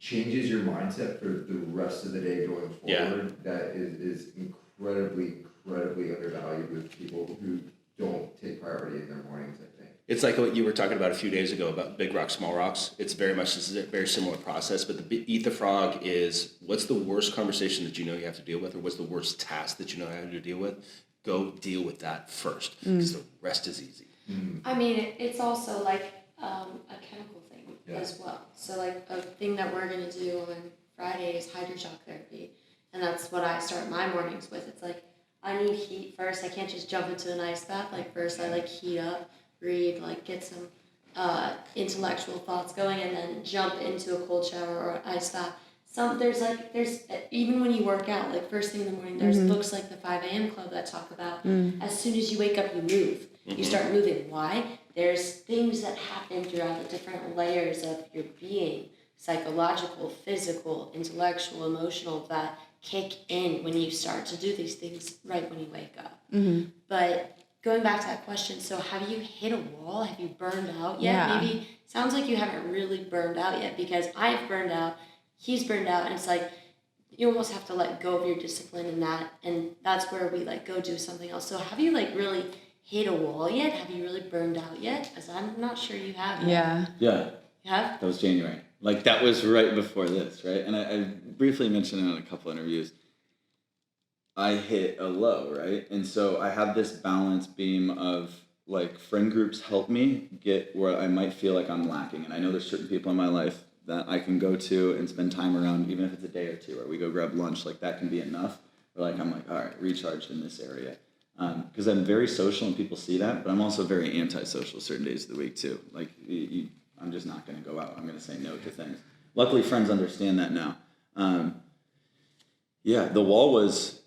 changes your mindset for the rest of the day going forward. Yeah. That is incredibly undervalued with people who don't take priority in their mornings, I think. It's like what you were talking about a few days ago about big rocks, small rocks. It's very much this is a very similar process, but the Eat the Frog is what's the worst conversation that you know you have to deal with, or what's the worst task that you know you have to deal with? Go deal with that first, because the rest is easy. I mean, it's also like a chemical thing Yeah. as well. So like a thing that we're gonna do on Friday is hydroshock therapy, and that's what I start my mornings with. It's like I need heat first. I can't just jump into an ice bath. Like first, I like heat up, read, like get some intellectual thoughts going, and then jump into a cold shower or an ice bath. There's even when you work out, like first thing in the morning, there's books like the 5 a.m. Club that talk about as soon as you wake up, you move. You start moving. Why? There's things that happen throughout the different layers of your being, psychological, physical, intellectual, emotional, that kick in when you start to do these things right when you wake up. But going back to that question, so have you hit a wall? Have you burned out yet? Yeah. Maybe sounds like you haven't really burned out yet, because I've burned out, he's burned out, and it's like you almost have to let go of your discipline in that, and that's where we like go do something else. So have you like really hit a wall yet? Have you really burned out yet? Because I'm not sure you have yet. Yeah. Yeah, You have? that was January. Like that was right before this, right? And I briefly mentioned it in a couple interviews. I hit a low, right? And so I have this balance beam of like friend groups help me get where I might feel like I'm lacking. And I know there's certain people in my life that I can go to and spend time around, even if it's a day or two, or we go grab lunch, like that can be enough. Or like I'm like, all right, recharged in this area. Because I'm very social and people see that, but I'm also very antisocial certain days of the week too. Like I'm just not going to go out. I'm going to say no to things. Luckily, friends understand that now. The wall was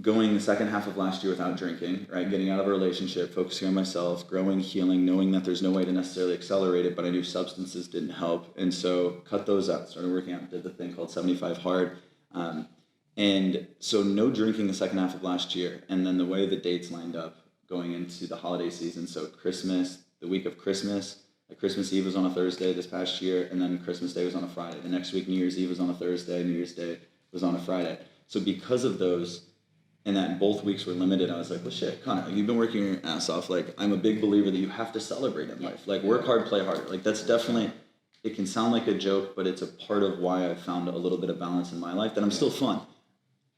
going the second half of last year without drinking, right? Getting out of a relationship, focusing on myself, growing, healing, knowing that there's no way to necessarily accelerate it, but I knew substances didn't help. And so cut those out, started working out, did the thing called 75 Hard. And so no drinking the second half of last year. And then the way the dates lined up going into the holiday season. So Christmas, the week of Christmas, like Christmas Eve was on a Thursday this past year, and then Christmas Day was on a Friday. The next week, New Year's Eve was on a Thursday, New Year's Day was on a Friday. So because of those, and that both weeks were limited, I was like, well, shit, Conor, you've been working your ass off. Like, I'm a big believer that you have to celebrate in life. Like, work hard, play harder. Like, that's definitely, it can sound like a joke, but it's a part of why I've found a little bit of balance in my life, that I'm still fun.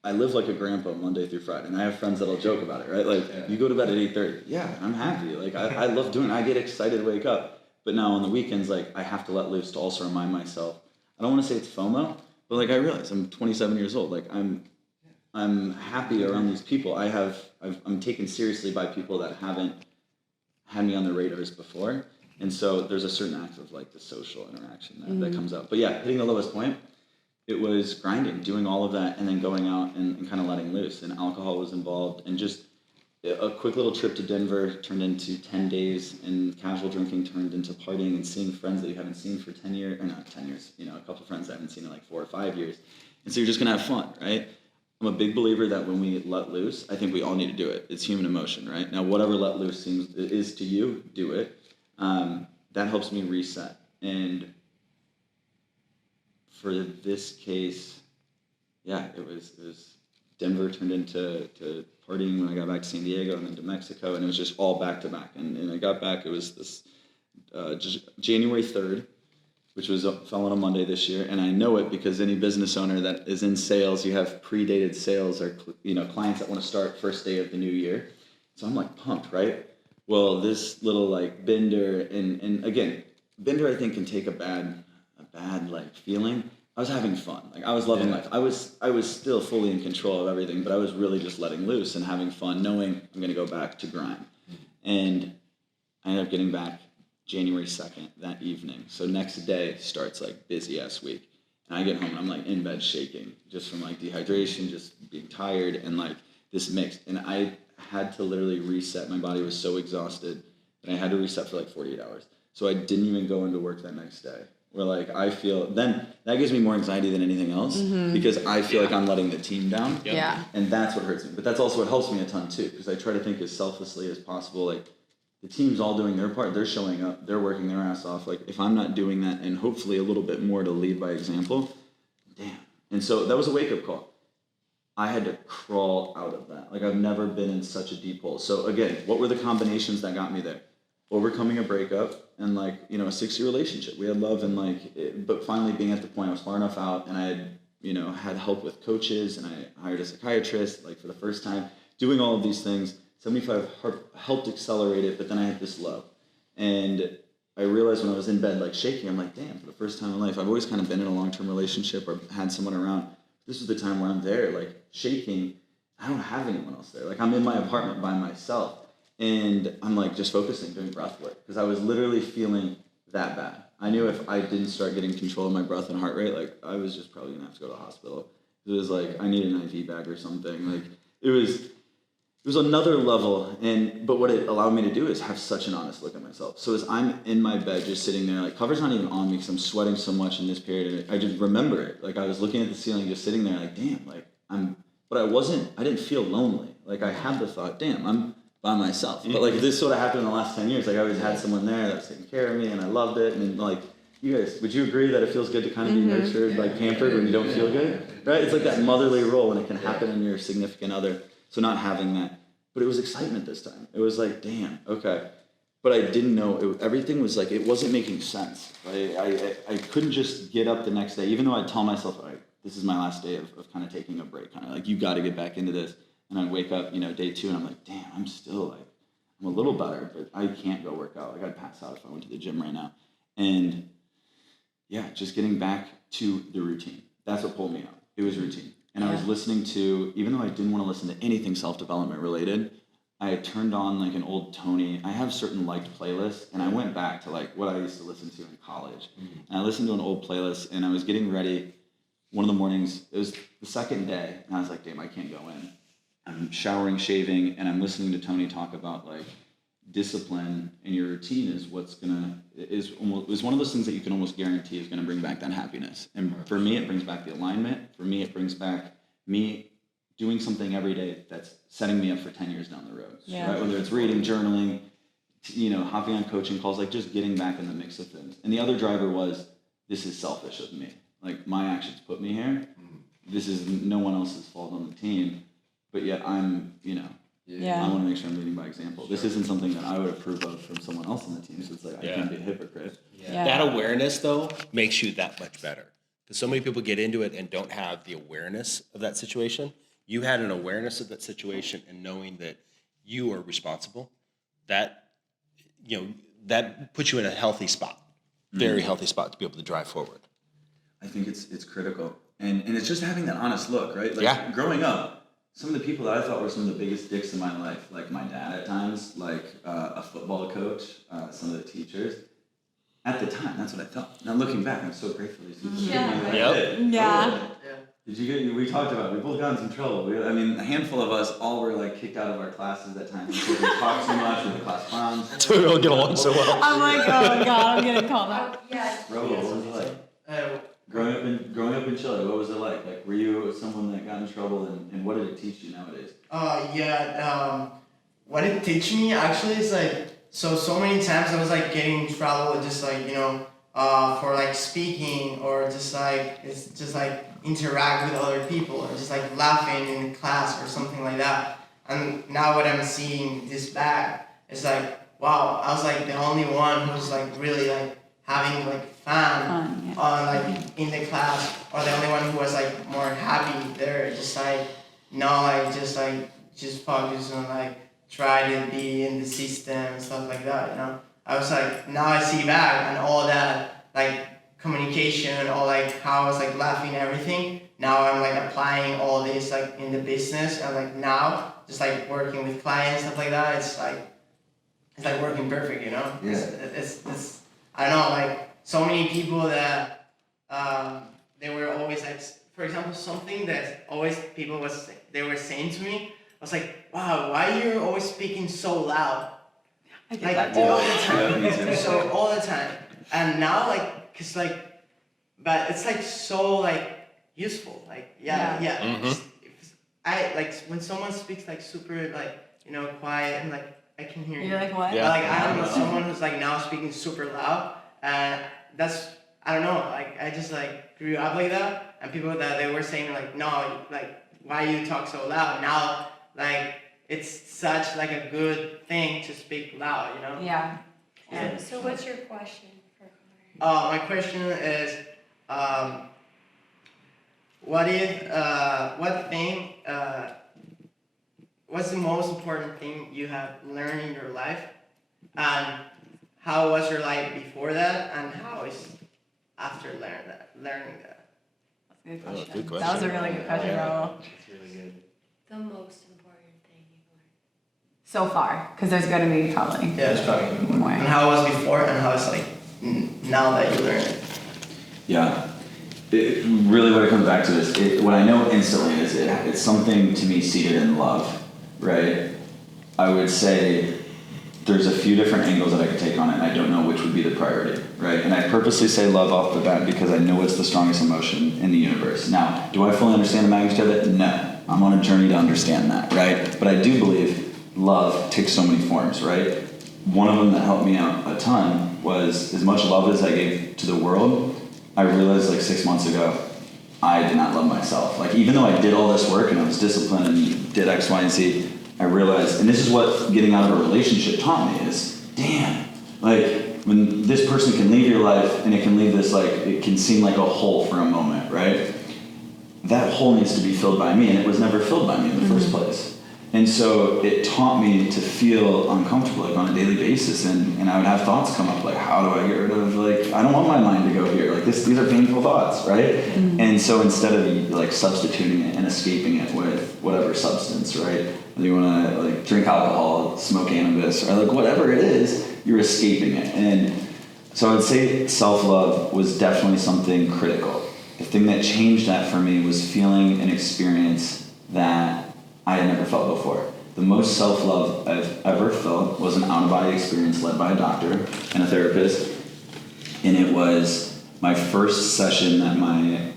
I live like a grandpa Monday through Friday, and I have friends that'll joke about it, right? Like, you go to bed at 8:30. Yeah, I'm happy. Like, I love doing it. I get excited to wake up. But now on the weekends, like, I have to let loose to also remind myself. I don't want to say it's FOMO, but like, I realize I'm 27 years old. Like, I'm happy around these people. I'm taken seriously by people that haven't had me on their radars before. And so there's a certain act of like the social interaction that comes up. But yeah, hitting the lowest point, it was grinding, doing all of that, and then going out and kind of letting loose. And alcohol was involved, and just a quick little trip to Denver turned into 10 days, and casual drinking turned into partying and seeing friends that you haven't seen for 10 years, or not 10 years, a couple of friends I haven't seen in like 4 or 5 years. And so you're just gonna have fun, right? I'm a big believer that when we let loose, I think we all need to do it. It's human emotion, right? Now, whatever let loose is to you, do it. That helps me reset. And for this case, yeah, it was Denver turned into partying when I got back to San Diego and then to Mexico, and it was just all back to back. And I got back, it was this January 3rd, which fell on a Monday this year, and I know it because any business owner that is in sales, you have predated sales or clients that want to start first day of the new year. So I'm like pumped, right? Well, this little like bender, and again, bender I think can take a bad like feeling. I was having fun, like I was loving life. I was still fully in control of everything, but I was really just letting loose and having fun, knowing I'm gonna go back to grind. And I ended up getting back January 2nd that evening. So next day starts like busy ass week. And I get home and I'm like in bed shaking just from like dehydration, just being tired, and like this mix. And I had to literally reset. My body was so exhausted that I had to reset for like 48 hours. So I didn't even go into work that next day. Where like I feel, then that gives me more anxiety than anything else, because I feel like I'm letting the team down. Yeah. And that's what hurts me. But that's also what helps me a ton too, because I try to think as selflessly as possible. Like, the team's all doing their part. They're showing up. They're working their ass off. Like, if I'm not doing that, and hopefully a little bit more to lead by example, damn. And so that was a wake-up call. I had to crawl out of that. Like, I've never been in such a deep hole. So again, what were the combinations that got me there? Overcoming a breakup and like, you know, a 6-year relationship. We had love and like, but finally being at the point I was far enough out, and I had, you know, had help with coaches, and I hired a psychiatrist, like, for the first time, doing all of these things. 75 helped accelerate it, but then I had this low. And I realized when I was in bed, like, shaking, I'm like, damn, for the first time in life, I've always kind of been in a long-term relationship or had someone around. This is the time where I'm there, like, shaking. I don't have anyone else there. Like, I'm in my apartment by myself. And I'm like just focusing, doing breath work, because I was literally feeling that bad. I knew if I didn't start getting control of my breath and heart rate, like, I was just probably gonna have to go to the hospital. It was like, I need an IV bag or something. Like, it was another level. But what it allowed me to do is have such an honest look at myself. So as I'm in my bed, just sitting there, like, cover's not even on me because I'm sweating so much in this period. I just remember it. Like, I was looking at the ceiling, just sitting there, like, damn, like, but I didn't feel lonely. Like, I had the thought, damn, I'm by myself. But like, this sort of happened in the last 10 years. Like, I always had someone there that was taking care of me, and I loved it. And like, you guys, would you agree that it feels good to kind of be nurtured, like pampered when you don't feel good? Right? It's like that motherly role, and it can happen in your significant other. So not having that, but it was excitement this time. It was like, damn, okay. But I didn't know, everything was like, it wasn't making sense. I couldn't just get up the next day, even though I'd tell myself, all right, this is my last day of kind of taking a break, kind of like, you got to get back into this. And I'd wake up, you know, day 2, and I'm like, damn, I'm still like, I'm a little better, but I can't go work out. Like, I'd pass out if I went to the gym right now. And yeah, just getting back to the routine. That's what pulled me out. It was routine. And I was listening to, even though I didn't want to listen to anything self-development related, I had turned on like an old Tony. I have certain liked playlists, and I went back to like what I used to listen to in college. And I listened to an old playlist, and I was getting ready. One of the mornings, it was the second day, and I was like, damn, I can't go in. I'm showering, shaving, and I'm listening to Tony talk about like discipline in your routine is is one of those things that you can almost guarantee is gonna bring back that happiness. And for me, it brings back the alignment. For me, it brings back me doing something every day that's setting me up for 10 years down the road. Yeah. Right? Whether it's reading, journaling, you know, hopping on coaching calls, like just getting back in the mix of things. And the other driver was, this is selfish of me. Like, my actions put me here. This is no one else's fault on the team. But yet I'm, you know, Yeah. I want to make sure I'm leading by example. This isn't something that I would approve of from someone else on the team. So it's like, I can't be a hypocrite. Yeah. That awareness, though, makes you that much better. Because so many people get into it and don't have the awareness of that situation. You had an awareness of that situation and knowing that you are responsible. That, you know, that puts you in a healthy spot, very healthy spot to be able to drive forward. I think it's critical. And it's just having that honest look, right? Like, growing up, some of the people that I thought were some of the biggest dicks in my life, like my dad at times, like a football coach, some of the teachers, at the time, that's what I thought. Now looking back, I'm so grateful these people. Yeah. Did you get, we talked about it, we both got in some trouble. I mean, a handful of us all were like kicked out of our classes at times because we talked too much, or the class clowns. That's why we don't get along so well. I'm like, oh God, I'm getting called out. Bro, what was it like? Growing up in Chile, what was it like? Like, were you someone that got in trouble, and what did it teach you nowadays? What it teach me actually is like, so many times I was like getting in trouble just like, you know, for like speaking or just like, it's just like interact with other people or just like laughing in class or something like that. And now what I'm seeing this back is like, wow, I was like the only one who's like really like having like fun like in the class, or the only one who was like more happy there. Just like now I just focus on like try to be in the system and stuff like that, you know. I was like, now I see back and all that like communication, all like how I was like laughing and everything. Now I'm like applying all this like in the business, and like now just like working with clients, stuff like that. It's like working perfect, you know. It's I don't know, like so many people that they were example, something that always people they were saying to me, I was like, wow, why you're always speaking so loud? I get Like that too. all the time. So all the time. And now like, cause like, but it's like so like useful. Like yeah. I like when someone speaks like super like, you know, quiet and like I can hear you. You're like, what? Yeah. Like I don't know, someone who's like now speaking super loud, and that's I don't know. Like I just like grew up like that, and people that they were saying like, no, like why you talk so loud? Now like it's such like a good thing to speak loud, you know? Yeah. So what's your question for My question is, what's the most important thing you have learned in your life, and how was your life before that, and how is after learning that? That's a good question. good That was a question. really good question, Raul. It's really good. the most important thing you've learned? So far, because there's going to be probably Yeah, it's probably more. and how it was before, and how it's like now that you learn it. Yeah. Really what it comes back to is, what I know instantly is it's something to me seated in love, right? I would say there's a few different angles that I could take on it, and I don't know which would be the priority, right? And I purposely say love off the bat because I know it's the strongest emotion in the universe. Now, do I fully understand the magnitude of it? No. I'm on a journey to understand that, right? But I do believe love takes so many forms, right? One of them that helped me out a ton was as much love as I gave to the world, I realized like 6 months ago, I did not love myself. Like even though I did all this work and I was disciplined and did X, Y, and Z, I realized, and this is what getting out of a relationship taught me is, damn, like when this person can leave your life and it can leave this like, it can seem like a hole for a moment, right? That hole needs to be filled by me, and it was never filled by me in the first place. And so it taught me to feel uncomfortable like on a daily basis, and I would have thoughts come up like, how do I get rid of, like, I don't want my mind to go here, like these are painful thoughts, right? And so instead of like substituting it and escaping it with whatever substance, right? Whether you want to like drink alcohol, smoke cannabis, or like whatever it is, you're escaping it. And so I would say self-love was definitely something critical. The thing that changed that for me was feeling an experience that I had never felt before. The most self-love I've ever felt was an out-of-body experience led by a doctor and a therapist. And it was my first session that my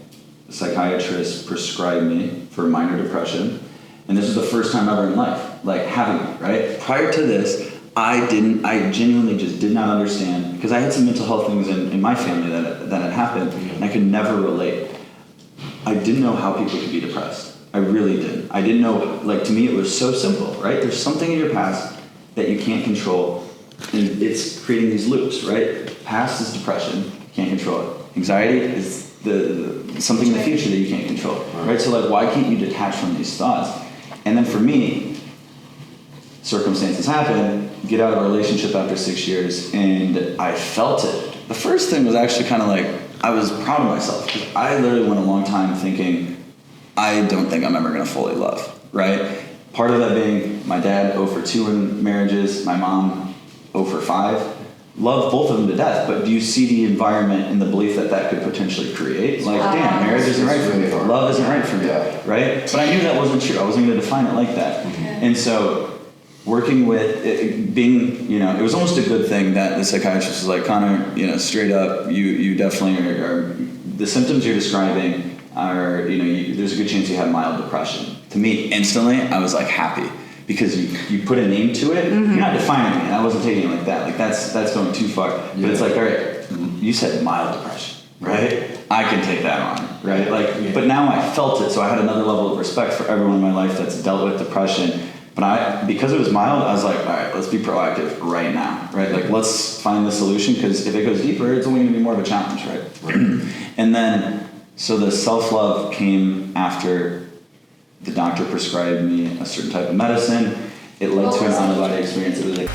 psychiatrist prescribed me for minor depression. And this was the first time ever in life, like having it, right? Prior to this, I genuinely just did not understand, because I had some mental health things in my family that had happened, and I could never relate. I didn't know how people could be depressed. I really didn't. I didn't know, like to me it was so simple, right? There's something in your past that you can't control, and it's creating these loops, right? Past is depression, can't control it. Anxiety is the something in the future that you can't control, right? So like, why can't you detach from these thoughts? And then for me, circumstances happen, get out of a relationship after 6 years, and I felt it. The first thing was actually kind of like, I was proud of myself, because I literally went a long time thinking, I don't think I'm ever going to fully love, right? Part of that being my dad 0 for 2 in marriages, my mom 0 for 5. Love both of them to death, but do you see the environment and the belief that could potentially create? Like, damn, marriage isn't right for me, love isn't right for me, right? But I knew that wasn't true. I wasn't going to define it like that. And so working with it, being, it was almost a good thing that the psychiatrist was like, Conor, straight up, you definitely are the symptoms you're describing are, there's a good chance you have mild depression. To me, instantly, I was like happy, because you put a name to it. You're not defining me, and I wasn't taking it like that. Like that's going too far. But it's like, all right, you said mild depression, right? I can take that on, right? Like, but now I felt it, so I had another level of respect for everyone in my life that's dealt with depression. But because it was mild, I was like, all right, let's be proactive right now, right? Like, let's find the solution, because if it goes deeper, it's only going to be more of a challenge, right? And then, so the self-love came after the doctor prescribed me a certain type of medicine. It led to an out-of-body experience. It was like